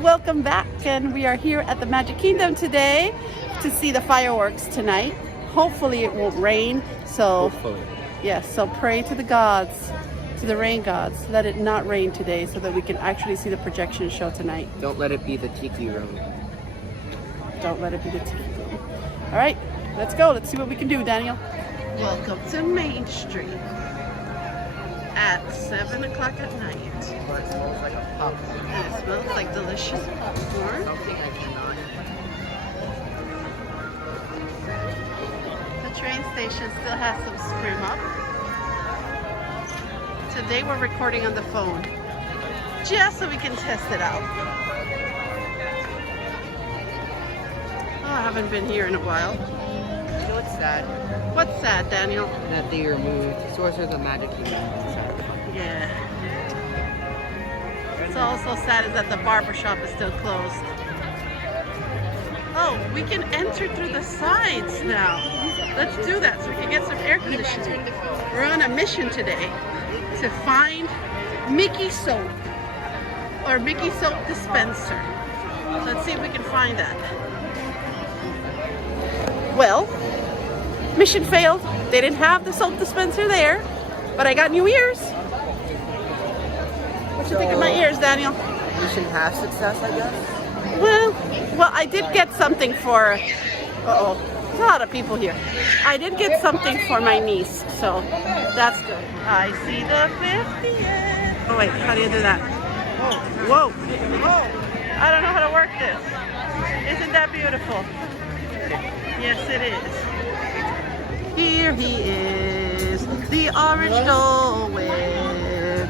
welcome back, and we are here at the Magic Kingdom today to see the fireworks tonight. Hopefully it won't rain, so hopefully. Yes, so pray to the gods, to the rain gods, let it not rain today so that we can actually see the projection show tonight. Don't let it be the tiki room. Don't let it be the tiki room. All right, let's go. Let's see what we can do, Daniel. Welcome to Main Street at 7 o'clock at night. Well, it smells like a popcorn. And it smells like delicious popcorn. Something I cannot. The train station still has some scrim up. Today we're recording on the phone, just so we can test it out. Oh, I haven't been here in a while. You know what's sad? What's sad, Daniel? That they removed Sorcerer of the Magic Kingdom. Yeah. It's also sad is that the barber shop is still closed. Oh, we can enter through the sides now. Let's do that so we can get some air conditioning. We're on a mission today to find Mickey soap or Mickey soap dispenser. Let's see if we can find that. Well, mission failed. They didn't have the soap dispenser there, but I got new ears. What you think of my ears, Daniel? Mission half success, I guess. Well, I did get something for. Uh-oh, there's a lot of people here. I did get something for my niece, so that's good. I see the 50th. Oh wait, how do you do that? Whoa, whoa! I don't know how to work this. Isn't that beautiful? Yes, it is. Here he is, the Orange Dole Whip.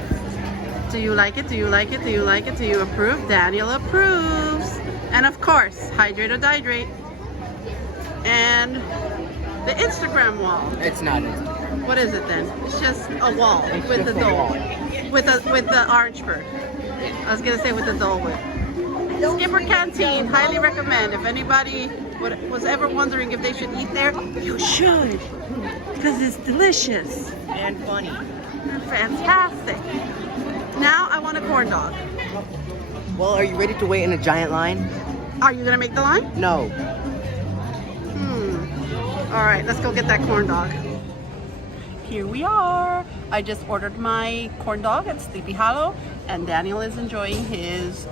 Do you like it? Do you like it? Do you like it? Do you approve? Daniel approves. And of course, hydrate or dihydrate. And the Instagram wall. It's not Instagram. What is it then? It's just a wall It's with the just a dole. wall. With the orange bird. I was gonna say with the Dole Whip. Skipper Canteen, highly recommend. If anybody was ever wondering if they should eat there, you should. Because it's delicious. And funny. Fantastic. Now I want a corn dog. Well, are you ready to wait in a giant line? Are you gonna make the line? No. All right, let's go get that corn dog. Here we are. I just ordered my corn dog at Sleepy Hollow, and Daniel is enjoying his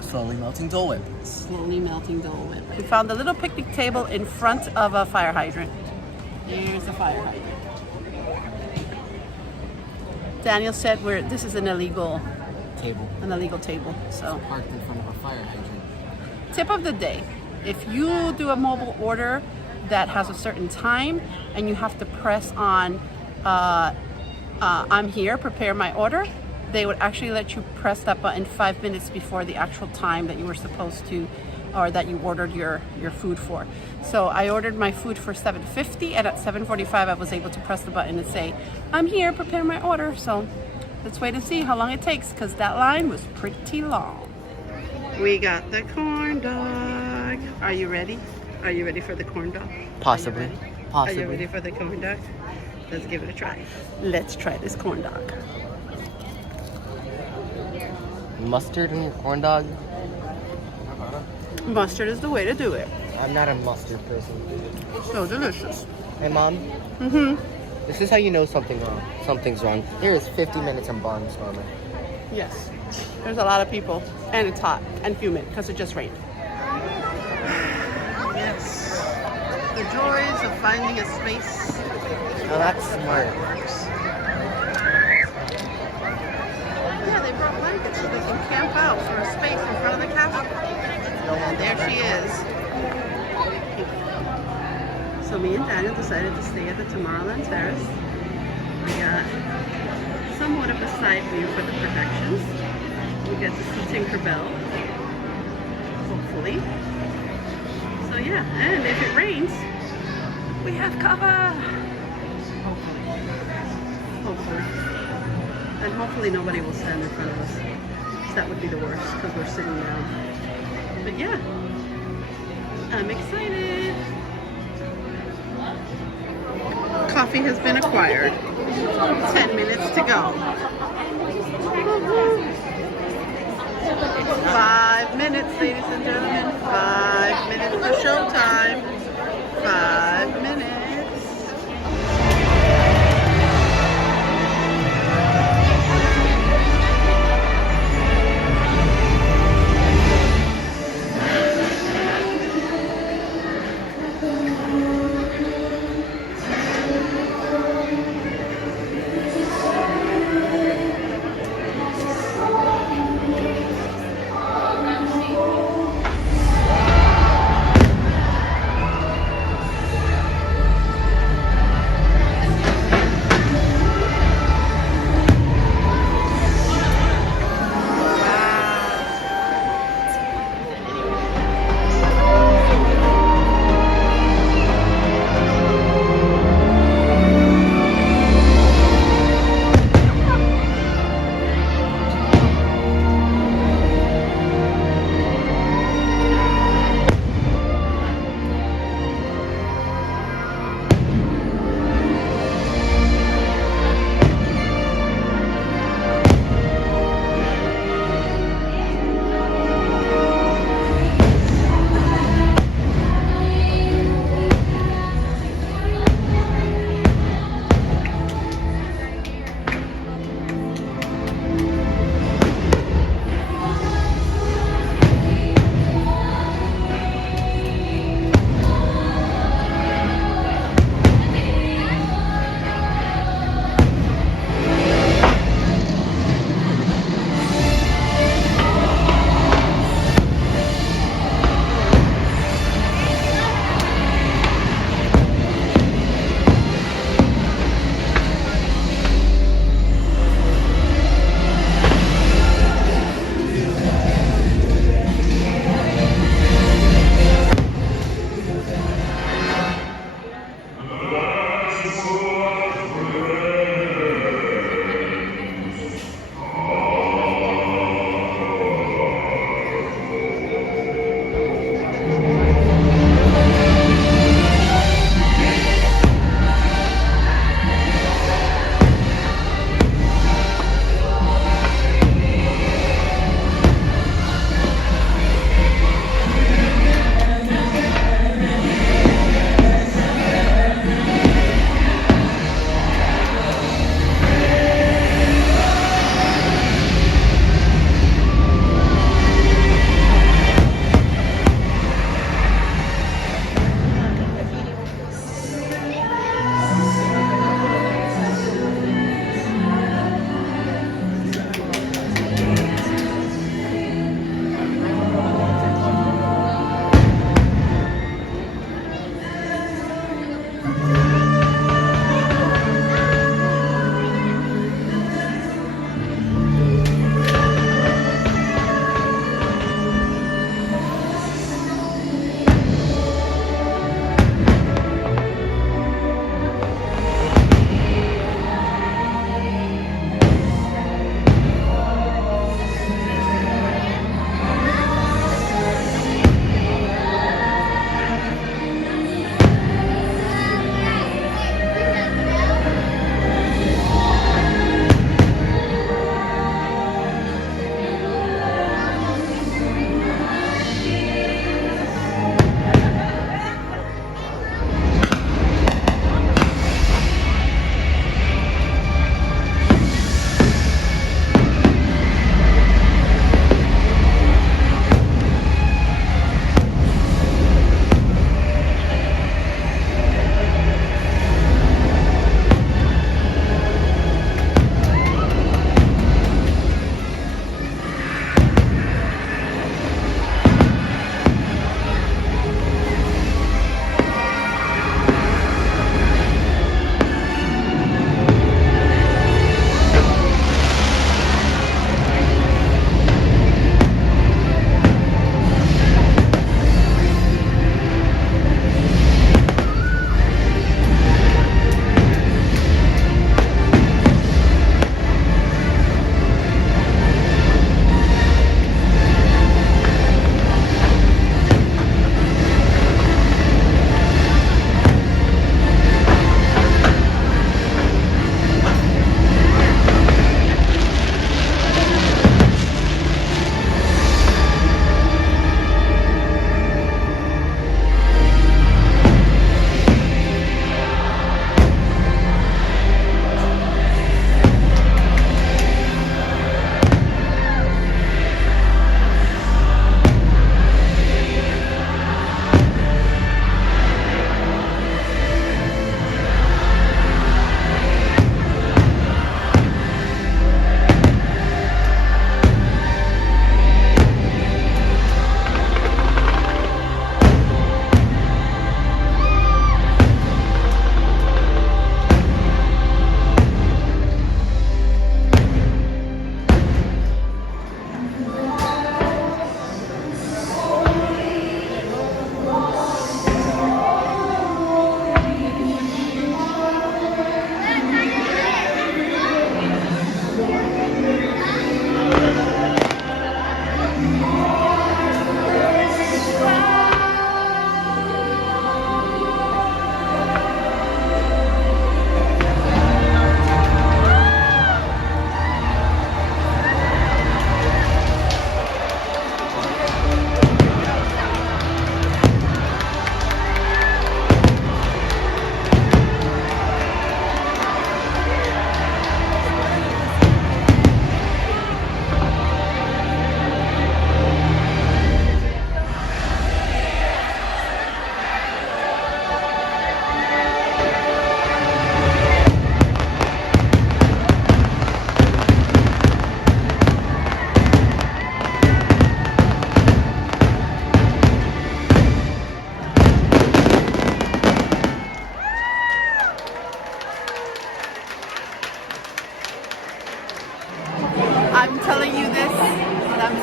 Slowly melting Dole Whip. slowly melting Dole Whip. We found a little picnic table in front of a fire hydrant. There's the fire hydrant. Daniel said this is an illegal table. So Parked in front of a fire hydrant. tip of the day: if you do a mobile order that has a certain time and you have to press on I'm here, prepare my order, they would actually let you press that button 5 minutes before the actual time that you were supposed to, or that you ordered your food for. So I ordered my food for 7:50, and at 7:45 I was able to press the button and say, I'm here, prepare my order. So let's wait and see how long it takes, because that line was pretty long. We got the corn dog. Are you ready? Are you ready for the corn dog? Possibly. Are you ready for the corn dog? Let's give it a try. Let's try this corn dog. Mustard in your corn dog? Mustard is the way to do it. I'm not a mustard person. So delicious. Hey, Mom. This is how you know something's wrong. Here is 50 minutes in barnstorming. Yes. There's a lot of people, and it's hot and humid because it just rained. Yes. The joys of finding a space. Oh, that's smart. Yeah, they brought blankets so they can camp out for a space in front of the castle. And there she is. So me and Daniel decided to stay at the Tomorrowland Terrace. We got somewhat of a side view for the projections. We get to see Tinkerbell, hopefully. So yeah, and if it rains, we have cover. Hopefully. And hopefully nobody will stand in front of us. So that would be the worst, because we're sitting down. But yeah, I'm excited. Coffee has been acquired. 10 minutes to go. 5 minutes. minutes, ladies and gentlemen. 5 minutes for showtime. 5 minutes.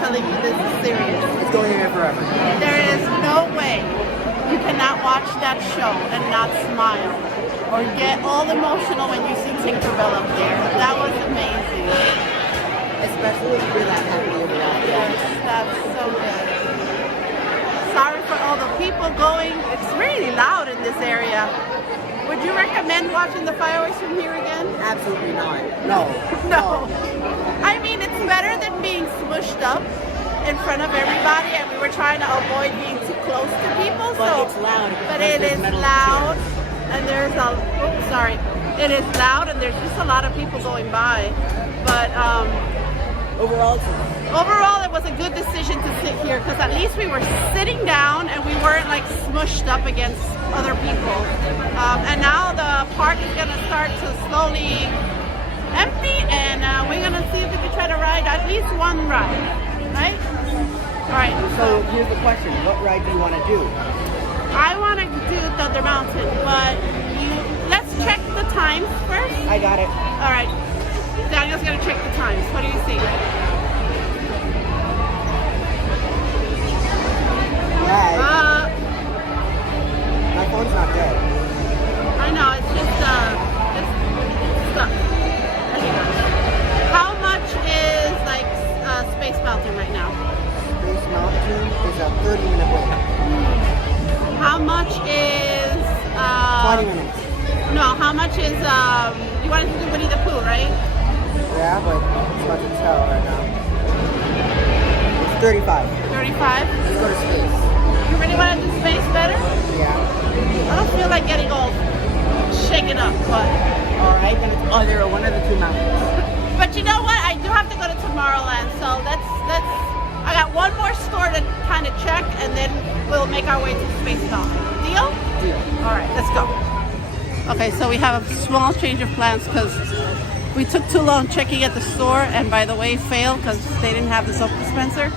telling you this is serious. It's going here forever. There is no way you cannot watch that show and not smile or get all emotional when you see Tinkerbell up there. That was amazing. Especially if you're that happy over that. Yes, that's so good. Sorry for all the people going. It's really loud in this area. Would you recommend watching the fireworks from here again? Absolutely not. No. No. I mean, it's better than being smushed up in front of everybody, and we were trying to avoid being too close to people. But it's loud. But it is loud, and there's a. Oops, sorry. It is loud, and there's just a lot of people going by. But overall, it was a good decision to sit here because at least we were sitting down and we weren't like smushed up against other people. And now the park is gonna start to slowly empty, and we're gonna see if we can try to ride at least one ride, right? All right. So here's the question: what ride do you want to do? I want to do Thunder Mountain, but let's check the times first. I got it. All right. Daniel's gonna check the times. What do you see? Yeah. My phone's not dead. I know, it's just it's stuck. There you go. How much is like Space Mountain right now? Space Mountain is a 30-minute wait. How much is 20 minutes. No, how much is you wanted to do Winnie the Pooh, right? Yeah, but it's hard to tell right now. It's 35. 35? Let's go to space. You really want to do space better? Yeah. I don't feel like getting all shaken up, but Alright, then it's either one of the two mountains. but you know what? I do have to go to Tomorrowland, so let's I got one more store to kind of check, and then we'll make our way to Space Mountain. Deal? Deal. All right, let's go. Okay, so we have a small change of plans because we took too long checking at the store, and by the way, failed because they didn't have the soap dispenser.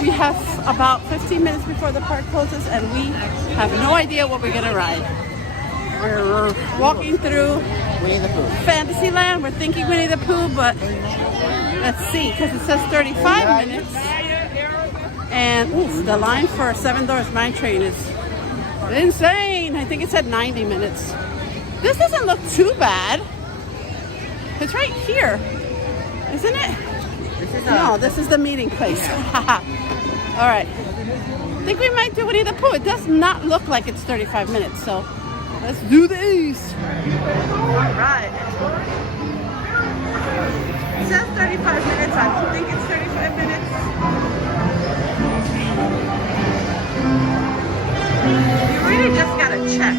We have about 15 minutes before the park closes, and we have no idea what we're gonna ride. We're walking through Winnie the Pooh. Fantasyland. We're thinking Winnie the Pooh, but let's see, because it says 35 minutes. And oof, the line for Seven Doors Mine Train is insane. I think it said 90 minutes. This doesn't look too bad. It's right here, isn't it? No, this is the meeting place. All right. I think we might do Winnie the Pooh. It does not look like it's 35 minutes, so let's do this. All right. It says 35 minutes. I don't think it's 35 minutes. You really just gotta check,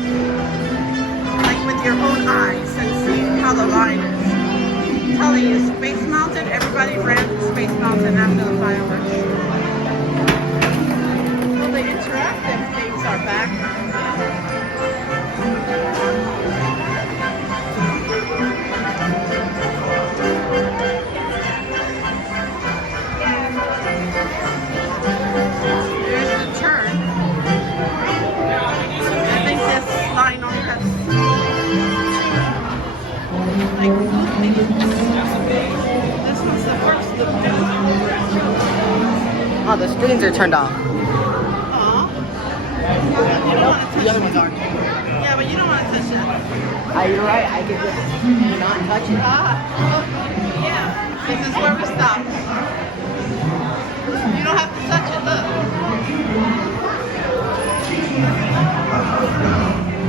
like with your own eyes, and see how the line is. I'm telling you, Space Mountain, everybody ran to Space Mountain after the fireworks. Well, the interactive things are back. There's the turn. I think this line only has like this one's the first loop. Oh, the screens are turned off. Aw. You don't want to touch The other ones aren't. Yeah, but you don't want to touch that. You're right, I could just not touch it. Yeah. This is where we stop. You don't have to touch it, look.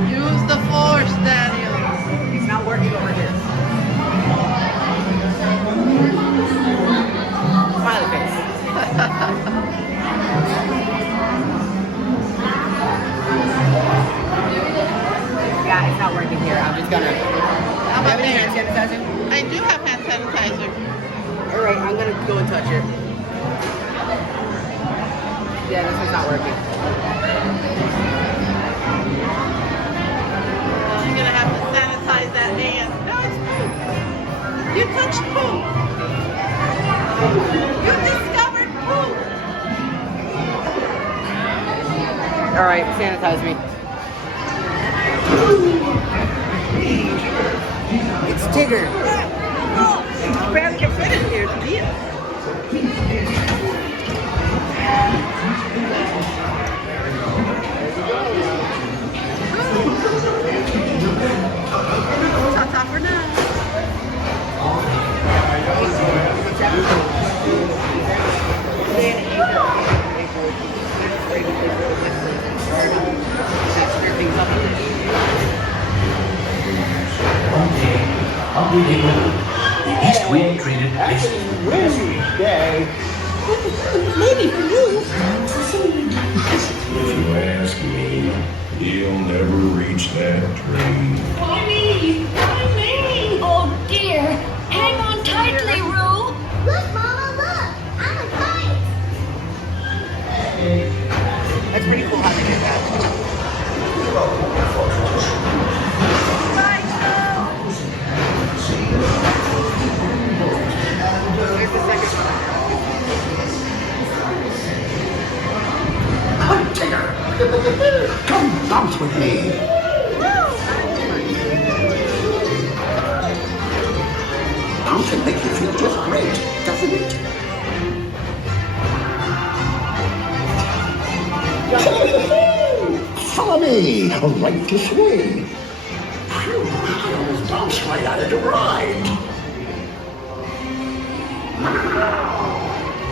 Use the force, Daniel. It's not working over here. Smiley face. Yeah, it's not working here. I'm just gonna. How about Do you have any there? hand sanitizer? I do have hand sanitizer. Alright, I'm gonna go and touch it. Yeah, this is not working. You're gonna have to sanitize that hand. No, it's poo. You touched poo. You discovered poo. Alright, sanitize me. It's Tigger. Oh, you barely can fit in here, The East Wind traded places. If you ask me, he'll never reach that train. Why me? Why me? Oh dear. Hang on tightly, Roo. Look, Mama, look! I'm a kite! That's pretty cool how they did that. Where's the second one? Hunter! Come bounce with me. Bouncing makes you feel just great, doesn't it? Follow me, right this way. Phew, I almost bounced right out of the ride.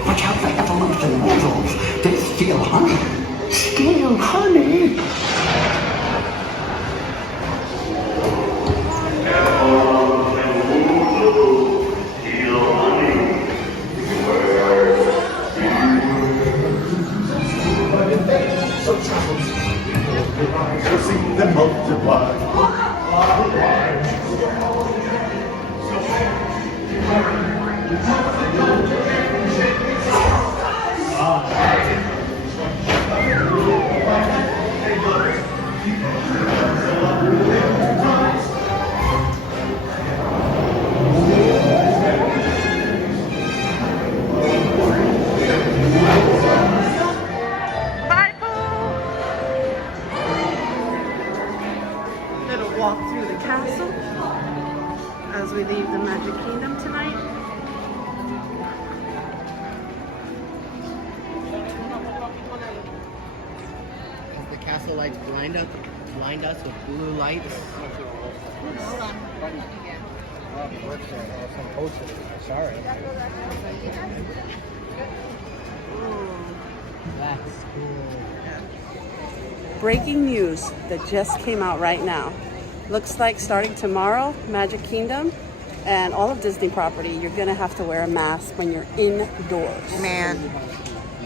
Watch out for effluents and weasels. They steal honey. Steal honey? Bye, Pooh. Little walk through the castle as we leave the Magic Kingdom tonight. As the castle lights blind us with blue lights. Hold on. Sorry. That's cool. Breaking news that just came out right now. Looks like starting tomorrow, Magic Kingdom and all of Disney property, you're gonna have to wear a mask when you're indoors. Man.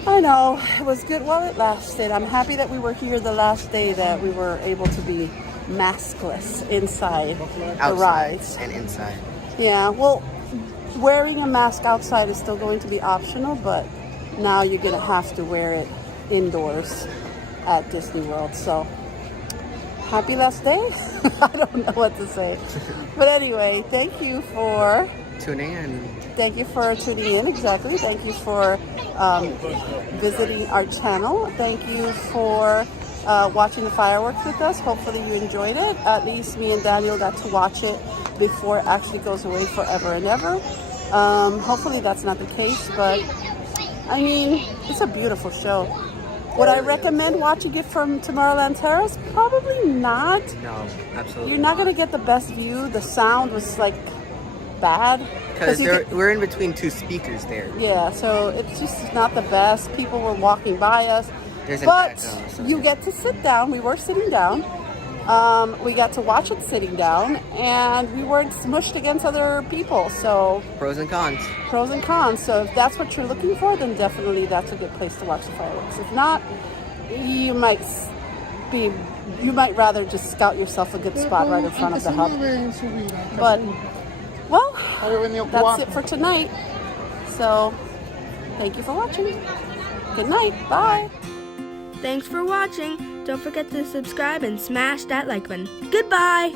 I know, it was good while it lasted. I'm happy that we were here the last day that we were able to be maskless inside the Outside rides. and inside. Yeah, well, wearing a mask outside is still going to be optional, but now you're gonna have to wear it indoors at Disney World. So, happy last day? I don't know what to say. But anyway, thank you for Tuning in. Thank you for tuning in, exactly. Thank you for visiting our channel. Thank you for watching the fireworks with us. Hopefully you enjoyed it. At least me and Daniel got to watch it before it actually goes away forever and ever. Hopefully that's not the case, but I mean, it's a beautiful show. Would I recommend watching it from Tomorrowland Terrace? Probably not. No, absolutely. You're not going to get the best view. The sound was like bad. Because we're in between two speakers there. Yeah, so it's just not the best. People were walking by us. There's an But echo, so- you get to sit down. We were sitting down. We got to watch it sitting down, and we weren't smushed against other people. So Pros and cons. pros and cons. So if that's what you're looking for, then definitely that's a good place to watch the fireworks. If not, you might rather just scout yourself a good spot right in front of the hub. But well, that's it for tonight. So thank you for watching. Good night. Bye. Thanks for watching. Don't forget to subscribe and smash that like button. Goodbye!